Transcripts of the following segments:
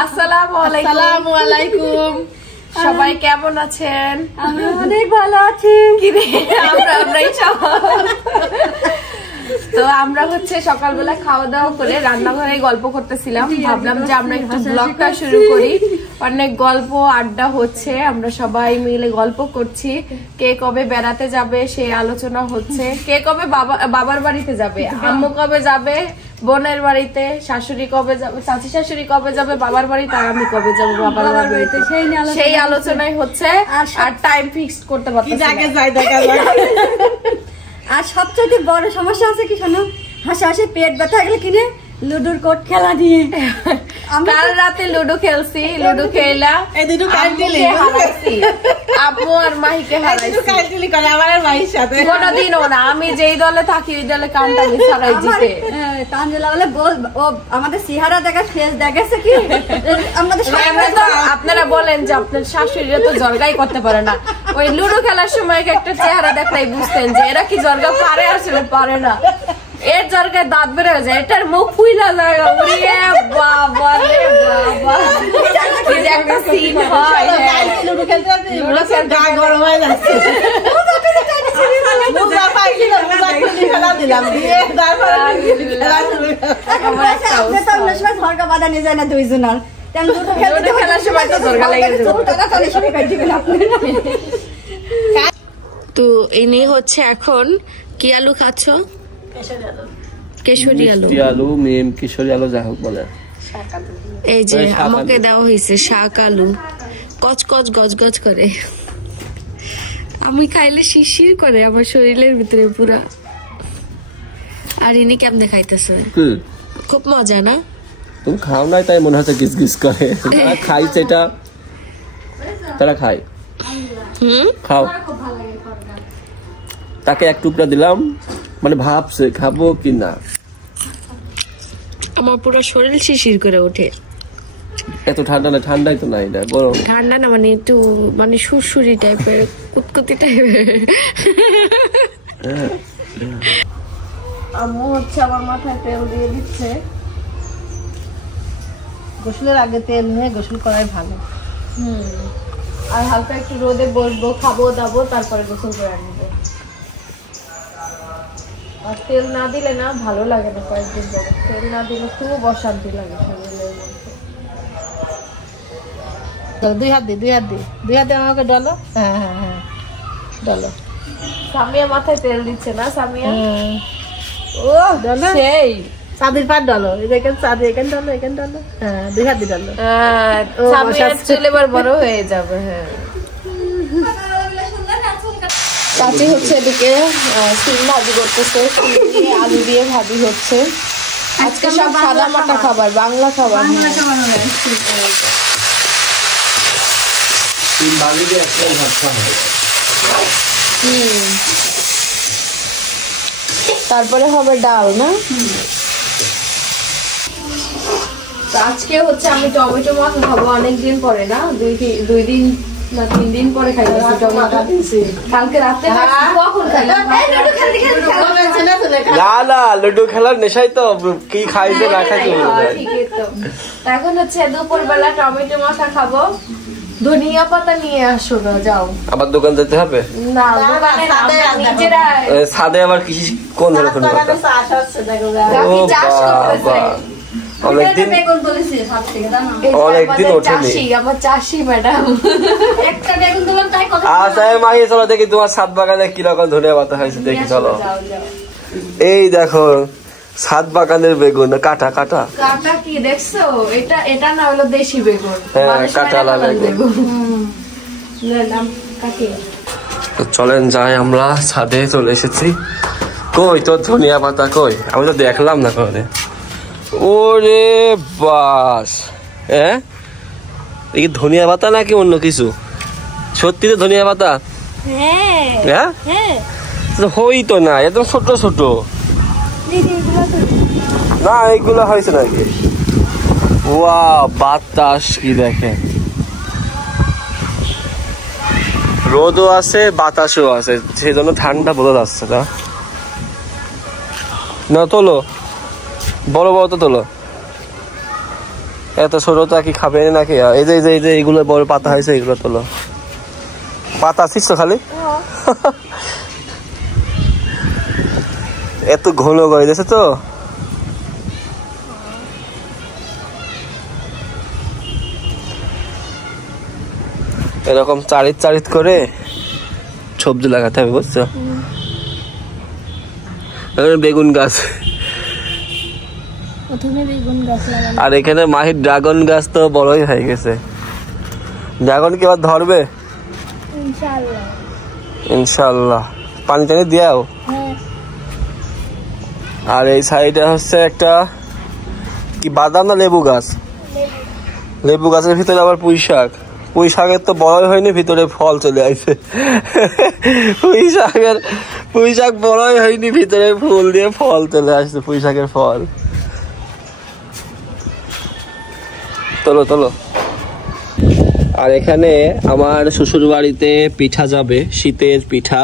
আসসালামু আলাইকুম। সবাই কেমন আছেন? আমি অনেক ভালো আছি। আমরাই তো আমরা হচ্ছে সকালবেলা খাওয়া দাওয়া করে রান্নাঘরে গল্প করতেছিলাম। ভাবলাম যে আমরা একটু ব্লগটা শুরু করি। অনেক গল্প আড্ডা হচ্ছে, আমরা সবাই মিলে গল্প করছি। কে কবে বেড়াতে যাবে সেই আলোচনা হচ্ছে। কে কবে বাবার বাড়িতে যাবে, আম্মু কবে যাবে বোনের বাড়িতে, শাশুড়ি কবে যাবে, চাচি শাশুড়ি কবে যাবে বাবার বাড়িতে, আর আমি কবে যাবো বাবার বাড়িতে, সেই আলোচনাই হচ্ছে। আর টাইম ফিক্সড করতে পারছি না। আর সবচেয়ে বড় সমস্যা আছে কি শোনো, হাসি পেট ব্যথা গেলে কিনে লুডোর কোট খেলা দিয়ে কাল রাতে লুডো খেলছি, লুডো খেলা আব্বু আর মাহিকে হারাইছি। কোনদিনও না, আমি যেই দলে থাকি ওই দলে কানটা মিশাই দিতে। কাঞ্জলা বলে ও আমাদের চেহারা দেখা ফেস দেখেছে কি আমাদের। আপনারা বলেন যে আপনার শাশুড়িরা তো জর্গাই করতে পারে না, ওই লুডো খেলার সময় একটা চেহারা দেখলেই বুঝতেন যে এরা কি জর্গা পারে, আসলে পারে না। এর জর্গায় দাঁত বের হয়ে যায়, এটার মুখ ফুইলা যায়। বাবা রে বাবা, কি যে একটা সিন হয়। লুডো খেলতে গরম হয়ে যাচ্ছে। ঝরকা বাধা নিয়ে যায় না দুইজনের, তো ইনি হচ্ছে এখন কি আলু খাচ্ছ? কেশরি আলু, আলু মেম কিশোরী আলু যা হোক বলে। এই যে আমাকে দেওয়া হয়েছে শাক আলু, কচকচ গজগজ করে। আমি খাইলে শিরশির করে আমার শরীরের ভিতরে পুরা। আর ইনি কেমনে খাইতেছে, খুব মজা না? তুমি খাও নাই তাই মনে হচ্ছে গিস গিস করে। যারা খাইছে এটা তারা খায়। খাও, তাকে এক টুকরা দিলাম, মানে ভাবছে খাবো কিনা। আমার পুরো শরীর শিরশির করে ওঠে। এত ঠান্ডা না, ঠান্ডাই তো নাই, গরম। ঠান্ডা না, মানে একটু মানে সুরসুরি টাইপের, কুতকুতি টাইপের। আম্মু হচ্ছে আমার মাথায় তেল দিয়ে দিচ্ছে। গোসলের আগে তেল নিয়ে গোসল করাই ভালো। আর হালকা একটু রোদে বসবো, খাবো দাবো, তারপরে গোসল করে আনবো। আর তেল না দিলে না ভালো লাগে না, কয়েকদিন ধরে তেল না দিলে খুব অশান্তি লাগে শরীরের মধ্যে। দুই হাত দিয়ে আমাকে ডলো। হ্যাঁ হ্যাঁ হ্যাঁ, ডলো। সামিয়া মাথায় তেল দিচ্ছে না? সামিয়া ও ডলো, সেই চাঁদের পাট ডলো। এখানে চাঁদি, এখানে ডলো, এখানে ডলো। হ্যাঁ, দুই হাত দিয়ে ডলো। সামিয়ার চুল এবার বড় হয়ে যাবে। হ্যাঁ, চাচি হচ্ছে এদিকে সিম ভাজি করতেছে, আলু দিয়ে ভাজি হচ্ছে। আজকে সব সাদা মাটা খাবার, বাংলা খাবার। তারপরে হবে ডাল না? আজকে হচ্ছে আমি টমেটো মাছ খাবো অনেকদিন পরে, না দুই দিন না 3 দিন পরে খাইতেছি টমেটো। কালকে রাতে কখন খাইলাম? না লুডো খেলার নেশাই তো, কি খাইতে না খাইতে। ঠিকই তো। এখন হচ্ছে দুপুর বেলা টমেটো মাথা খাবো। ধনিয়া পাতা নিয়ে আসো না, যাও। আবার দোকান যেতে হবে না, দোকানে নিজেরা ছাদে আবার কি কোন ধরনের ধনিয়া পাতা? অনেকদিন ওঠেনি। আমার চাষি ম্যাডাম একটা বেগুন দিলাম, তাই কথা। আচ্ছা মাহি, চলো দেখি তোমার ছাদ বাগানে কিরকম ধনিয়া পাতা হয়েছে, দেখি চলো। এই দেখো ছাদ বাগানের বেগুন, কাটা কাটা কাটা কি দেখছো? এটা না হলো দেশি বেগুন। হ্যাঁ, কাঁটালা বেগুন। তো চলেন যাই, আমরা ছাদে চলে এসেছি। কই তোর ধনিয়া পাতা কই? আমি তো দেখলাম না কোনোদিন। ওরে বাস, হ্যাঁ এই ধনিয়া পাতা নাকি অন্য কিছু? সত্যি তো ধনিয়া পাতা? হ্যাঁ, হই তো না, একদম ছোট ছোট। না এইগুলো হয়েছে নাকি? ওয়াও, বাতাস কি দেখেন, রোদও আছে বাতাসও আছে, সেই জন্য ঠান্ডা বোঝা যাচ্ছে না। না তোলো, বড় বড় তো তোলো। এত ছোটটা কি খাবে নাকি? এই যে এই যে এইগুলো বড় পাতা হয়েছে, এগুলো তোলো। পাতা ছিস খালি এত ঘন করে দিয়েছে তো। এরকম চারিত চারিত করে সবজি লাগাতে হবে, বুঝছো? বেগুন গাছ, আর এখানে মাহির ড্রাগন গাছ তো বড়ই হয়ে গেছে। ড্রাগন কি আবার ধরবে? ইনশাআল্লাহ। পানি টানি দিয়াও। আর এই সাইডে হচ্ছে একটা কি বাদাম না লেবু গাছ। লেবু গাছের ভিতরে আবার পুঁই শাক। পুঁই শাকের তো বড়ই হয়নি, ভিতরে ফল চলে আসছে। পুঁই শাক বড়ই হয়নি, ভিতরে ফুল দিয়ে ফল চলে আসছে, পুঁই শাকের ফল। তোলো তোলো। আর এখানে আমার শ্বশুর বাড়িতে পিঠা যাবে, শীতের পিঠা।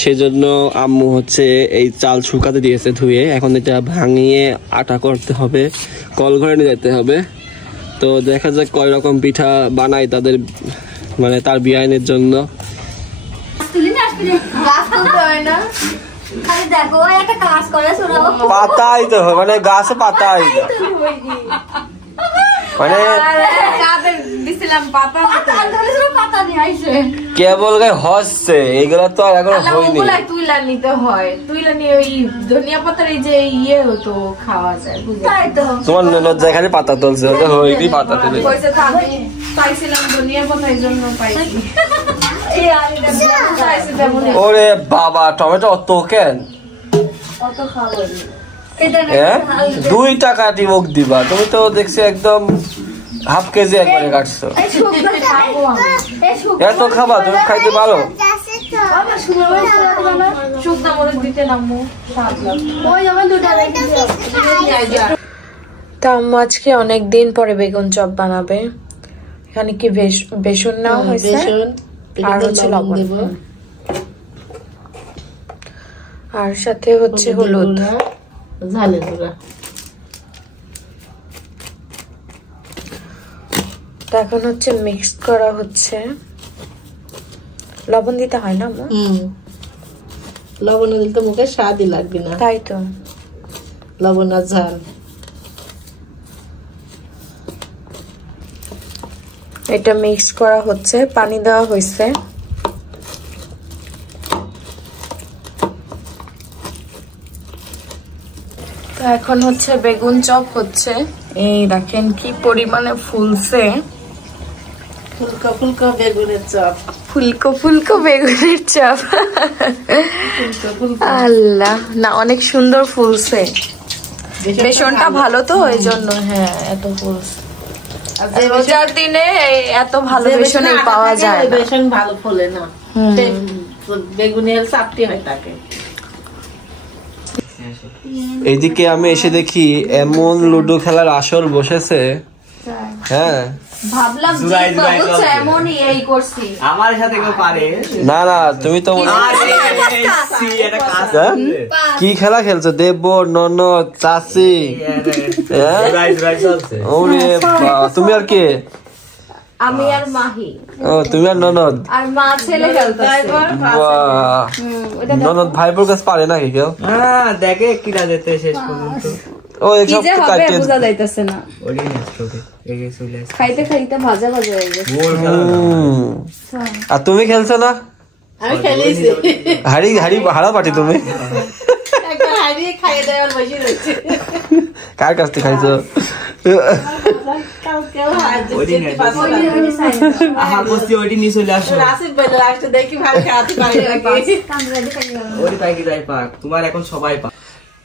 সেজন্য আম্মু হচ্ছে এই চাল শুকাতে দিয়েছে ধুয়ে। এখন এটা ভাঙিয়ে আটা করতে হবে, কল ঘরে নিয়ে যেতে হবে। তো দেখা যাক কয় রকম পিঠা বানাই তাদের, মানে তার বিয়ানের জন্য। পাতাই তো মানে গাছে পাতাই মানে কেবল গায়ে হচ্ছে, এগুলা তো আর এখন হয়নি। তুইলা নিতে হয়, তুইলা নিয়ে ওই ধনিয়া পাতার এই যে ইয়ে হতো খাওয়া যায়। তোমার ননদ যেখানে পাতা তুলছে হয়নি, পাতা তুলে পাইছিলাম ধনিয়া পাতা, এই জন্য পাইছি। ওরে বাবা, টমেটো অত কেন? 2 টাকা টিমক দিবা? তুমি তো দেখছি একদম হাফ কেজি একবারে কাটছো। এত খাবা? তুমি খাইতে পারো? তা আম্মু আজকে অনেকদিন পরে বেগুন চপ বানাবে। এখানে কি বেসন নেওয়া হয়েছে আর হচ্ছে লবণ, আর সাথে হচ্ছে হলুদ, ঝালে গুঁড়া। এখন হচ্ছে মিক্স করা হচ্ছে। লবণ দিতে হয় না আম্মু? লবণ দিলে তো মুখে স্বাদই লাগবে না। তাই তো, লবণ আর ঝাল। এটা মিক্স করা হচ্ছে, পানি দেওয়া হয়েছে। তো এখন হচ্ছে বেগুন চপ হচ্ছে। এই দেখেন কি পরিমাণে ফুলছে। ফুলকো ফুলকো বেগুনের চপ। ফুলকো ফুলকো বেগুনের চপ। আল্লাহ, না অনেক সুন্দর ফুলছে। বেসনটা ভালো তো এই জন্য, হ্যাঁ এত ফুলছে। রোজার দিনে এত ভালো বেসন পাওয়া যায়। বেসন ভালো ফলে না, বেগুনের চাপটি হয় তাকে। এইদিকে আমি এসে দেখি এমন লুডো খেলার আসর বসেছে। হ্যাঁ, ভাবলাম এমনই এই করছি। আমার সাথে কেউ পারে না না, তুমি তো কি খেলা খেলছো? দেব, ননদ, চাচি। ওরে বাবা, তুমি আর কে? আমি আর মাহি। ও, তুমি আর ননদ আর মা ছেলে খেলতেছে। বাহ, ননদ ভাইবোর কাছে পারে নাকি কেউ? হ্যাঁ, দেখে কিরা যেতে শেষ পর্যন্ত। ও এসব তো কাটে বোঝা যাইতেছে না। ওরই নেক্সট হবে, এগে চলে আসে। খাইতে খাইতে ভাজা ভাজা হয়ে গেছে। আর তুমি খেলছো না? আমি খেলেছি। হাড়ি হাড়ি হারা পাটি তুমি? একবার হারিয়ে খাইয়ে দেওয়ার বসে রয়েছে। কার কাছ থেকে খাইছো? তোমার এখন সবাই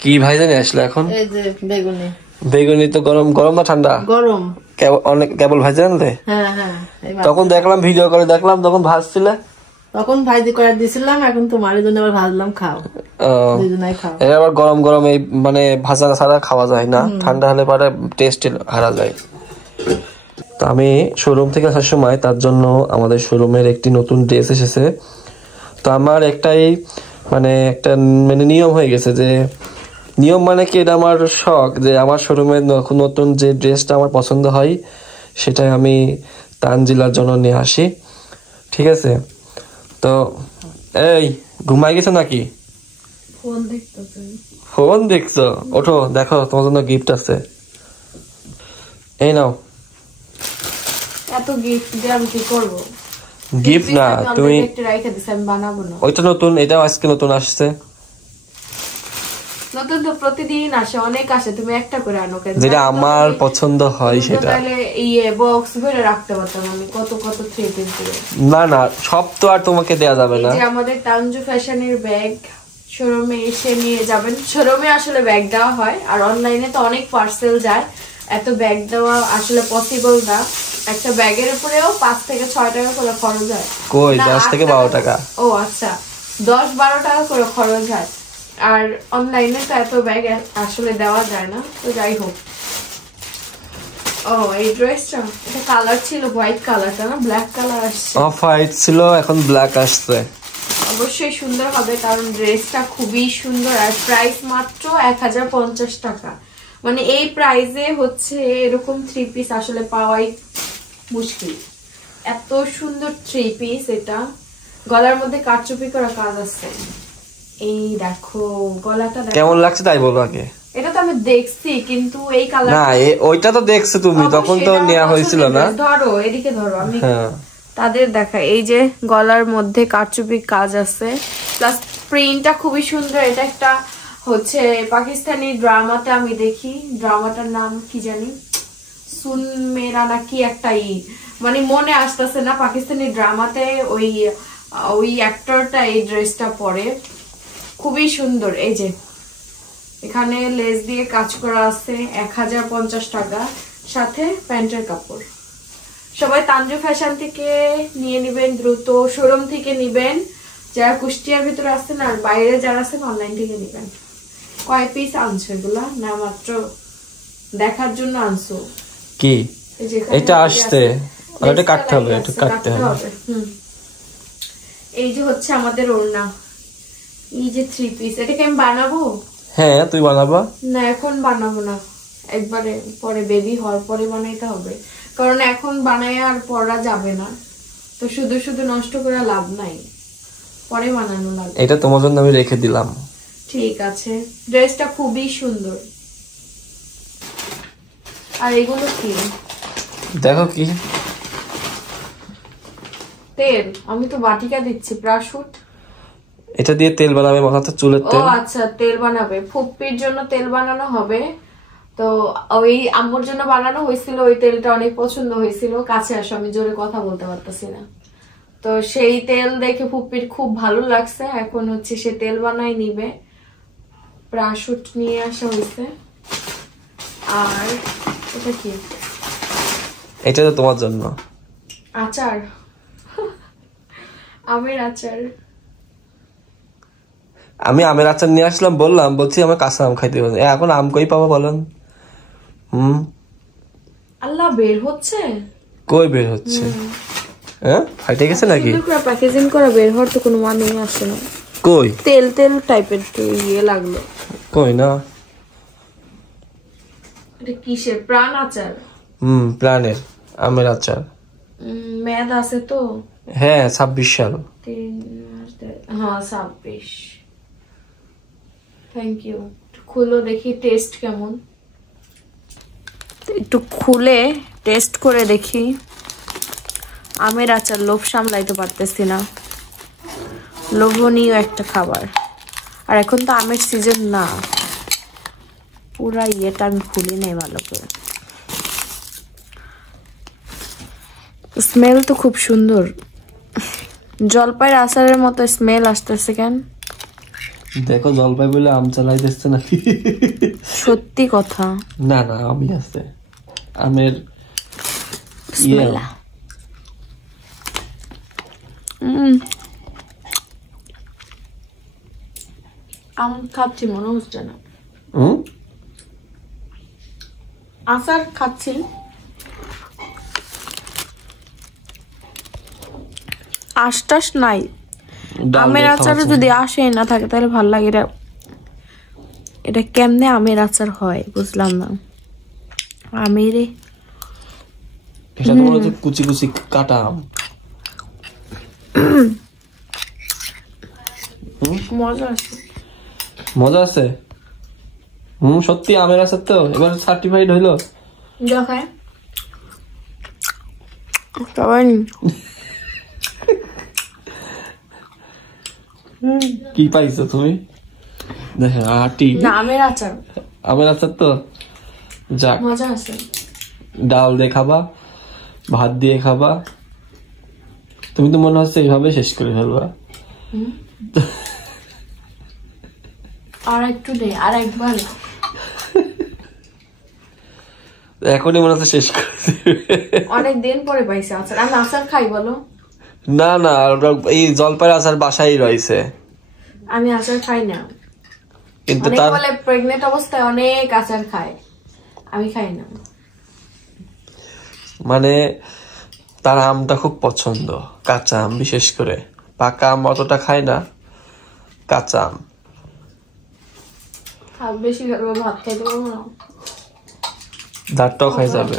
কি ভাই জানি আসলে এখন? এই যে বেগুনি। বেগুনি তো গরম গরম না ঠান্ডা? গরম। অনেক কেবল ভাজে আনলে? হ্যাঁ হ্যাঁ। তখন দেখলাম, ভিডিও করে দেখলাম, তখন ভাজছিলে। তখন ভাজি করে দিছিলাম, এখন তোমার জন্য আবার ভাজলাম, খাও। দুজনাই খাও। আবার গরম গরম এই মানে ভাজা ছাড়া খাওয়া যায় না, ঠান্ডা হলে পরে টেস্ট হারা যায়। তো আমি শোরুম থেকে আসার সময় তার জন্য আমাদের শোরুমের একটি নতুন ড্রেস এসেছে। তো আমার একটাই মানে একটা নিয়ম হয়ে গেছে যে নিয়ম মানে কি, এটা আমার শখ যে আমার শোরুমে নতুন যে ড্রেসটা আমার পছন্দ হয় সেটাই আমি তানজিলার জন্য নিয়ে আসি। ঠিক আছে, তো এই ঘুমাই গেছো নাকি? ফোন দেখছো? ওঠো, দেখো তোমার জন্য গিফট আছে। এই নাও। এত গিফট দিয়ে আমি কি করবো? গিফট না, তুমি আমি বানাবো না। ওইটা নতুন, এটাও আজকে নতুন আসছে। নতুন তো প্রতিদিন আসে, অনেক আসে, তুমি একটা করে আনো কেন? যেটা আমার পছন্দ হয় সেটা। তাহলে বক্স ভরে রাখতে পারতাম আমি, কত কত থ্রি পিস দিয়ে। না না, সব তো আর তোমাকে দেয়া যাবে না। এই যে আমাদের তানজু ফ্যাশনের ব্যাগ, শোরুমে এসে নিয়ে যাবেন। শোরুমে আসলে ব্যাগ দেওয়া হয়, আর অনলাইনে তো অনেক পার্সেল যায়, এত ব্যাগ দেওয়া আসলে পসিবল না। একটা ব্যাগের উপরেও 5 থেকে 6 টাকা করে খরচ হয়। কই 10 থেকে 12 টাকা? ও আচ্ছা, 10-12 টাকা করে খরচ হয়। আর অনলাইনে তো এত ব্যাগ আসলে দেওয়া যায় না। তো যাই হোক, ও এই ড্রেসটা, এটা কালার ছিল হোয়াইট কালারটা না, ব্ল্যাক কালার আসছে। অফ হোয়াইট ছিল, এখন ব্ল্যাক আসছে। অবশ্যই সুন্দর হবে, কারণ ড্রেসটা খুবই সুন্দর। আর প্রাইস মাত্র 1050 টাকা। মানে এই প্রাইসে হচ্ছে এরকম থ্রি পিস আসলে পাওয়াই মুশকিল। এত সুন্দর থ্রি পিস। এটা গলার মধ্যে কারচুপি করা কাজ আছে। এই দেখো গলাটা দেখো কেমন লাগছে তাই বলো আগে। এটা তো আমি দেখছি, কিন্তু এই কালার না, ওইটা তো দেখছো তুমি, তখন তো নেওয়া হয়েছিল না। ধরো এদিকে ধরো, আমি তাদের দেখা। এই যে গলার মধ্যে কারচুপি কাজ আছে, প্লাস প্রিন্টটা খুবই সুন্দর। এটা একটা হচ্ছে পাকিস্তানি ড্রামাতে আমি দেখি, ড্রামাটার নাম কি জানি, সুন মেরা না কি একটা, মানে মনে আসতেছে না। পাকিস্তানি ড্রামাতে ওই অ্যাক্টরটা এই ড্রেসটা পরে, খুবই সুন্দর। এই যে এখানে লেস দিয়ে কাজ করা আছে, 1050 টাকা, সাথে প্যান্টের কাপড়। সবাই তানজু ফ্যাশন থেকে নিয়ে নিবেন, দ্রুত শোরুম থেকে নিবেন। যারা কুষ্টিয়ার ভিতরে আসছেন আর বাইরে যারা আছেন অনলাইন থেকে নিবেন। কয় পিস আনছো এগুলা? না মাত্র দেখার জন্য আনছো? কি এটা আসছে, এটা কাটতে হবে, এটা কাটতে হবে। এই যে হচ্ছে আমাদের ওড়না, এই যে থ্রি পিস, এটাকে আমি বানাবো? হ্যাঁ তুই বানাবা। না এখন বানাবো না, একবারে পরে বেবি হওয়ার পরে বানাইতে হবে, কারণ এখন বানাই আর পরা যাবে না। তো শুধু শুধু নষ্ট করে লাভ নাই, পরে বানানো লাগবে। এটা তোমার জন্য আমি রেখে দিলাম। ঠিক আছে, ড্রেসটা খুবই সুন্দর। আর এগুলো কি দেখো, কি তেল? আমি তো বাটিকা দিচ্ছি, প্রাশুট। এটা দিয়ে তেল বানাবে, মাথাতে চুলের তেল। ও আচ্ছা, তেল বানাবে, ফুপ্পির জন্য তেল বানানো হবে। তো ওই আম্মুর জন্য বানানো হয়েছিল, ওই তেলটা অনেক পছন্দ হয়েছিল। কাছে আসো, আমি জোরে কথা বলতে পারতেছি না। তো সেই তেল দেখে ফুপ্পির খুব ভালো লাগছে, এখন হচ্ছে সে তেল বানাই নিবে। প্রাশুট নিয়ে আসা হয়েছে। আর এটা কি? এটা তো তোমার জন্য আচার, আমের আচার। আমি আমের আচার নিয়ে আসলাম, বলছি আমার কাঁচা আম খাইতে হবে। এখন আম কই পাবো বলেন? আল্লাহ, বের হচ্ছে? কই বের হচ্ছে? হ্যাঁ ফাইটে গেছে নাকি? প্যাকেজিং করা বের হওয়ার তো কোনো মানেই আসে না। কই তেল তেল টাইপের তো ইয়ে লাগলো। কই না, এটা কিসের? প্রাণ আচার। প্রাণের আমের আচার। মেয়াদ আছে তো? হ্যাঁ 26 সাল। হ্যাঁ 26। Thank you. খুলো দেখি টেস্ট কেমন, একটু খুলে টেস্ট করে দেখি। আমের আচার লোভ সামলাইতে পারতেছি না, লোভনীয় একটা খাবার। আর এখন তো আমের সিজন না, পুরা ইয়েটা আমি খুলি নাই ভালো করে। স্মেল তো খুব সুন্দর, জলপাইয়ের আচারের মতো স্মেল আসতেছে কেন? দেখো জলপাই বলে আম চালাই দিচ্ছে নাকি? সত্যি কথা। না না, আমি আছে আমের আম খাচ্ছি মনে হচ্ছে না, আচার খাচ্ছি। আশটাস নাই, আমের আচারে যদি আসে না থাকে তাহলে ভাল লাগে। এটা কেমনে আমের আচার হয় বুঝলাম না। আমের এটা তো বলতে কুচি কুচি কাটা আম। মজা আছে, মজা আছে। সত্যি আমের আচার তো এবার সার্টিফাইড হইলো। দেখায় সবাই কি পাইছো তুমি? দেখো আটি না, আমের আচার। আমের আচার তো যাক, মজা আছে। ডাল দিয়ে খাবা, ভাত দিয়ে খাবা, তুমি তো মনে হচ্ছে এইভাবে শেষ করে ফেলবা। আর একটু দে, আর একবার। এখনই মনে হচ্ছে শেষ করে দিবে। অনেক দিন পরে পাইছে আচার। আমি আচার খাই বলো? না না, এই জলপাইয়ের আচার বাসায় রয়েছে। আমি আচার খাই না। কিন্তু অনেক তার বলে প্রেগনেন্ট অবস্থায় অনেক আচার খায়, আমি খাই না। মানে তার আমটা খুব পছন্দ, কাঁচা আম বিশেষ করে। পাকা আম অতটা খায় না, কাঁচা আম। আর বেশি ভাত খাইতে পারবো না, দাঁতটাও খাই যাবে।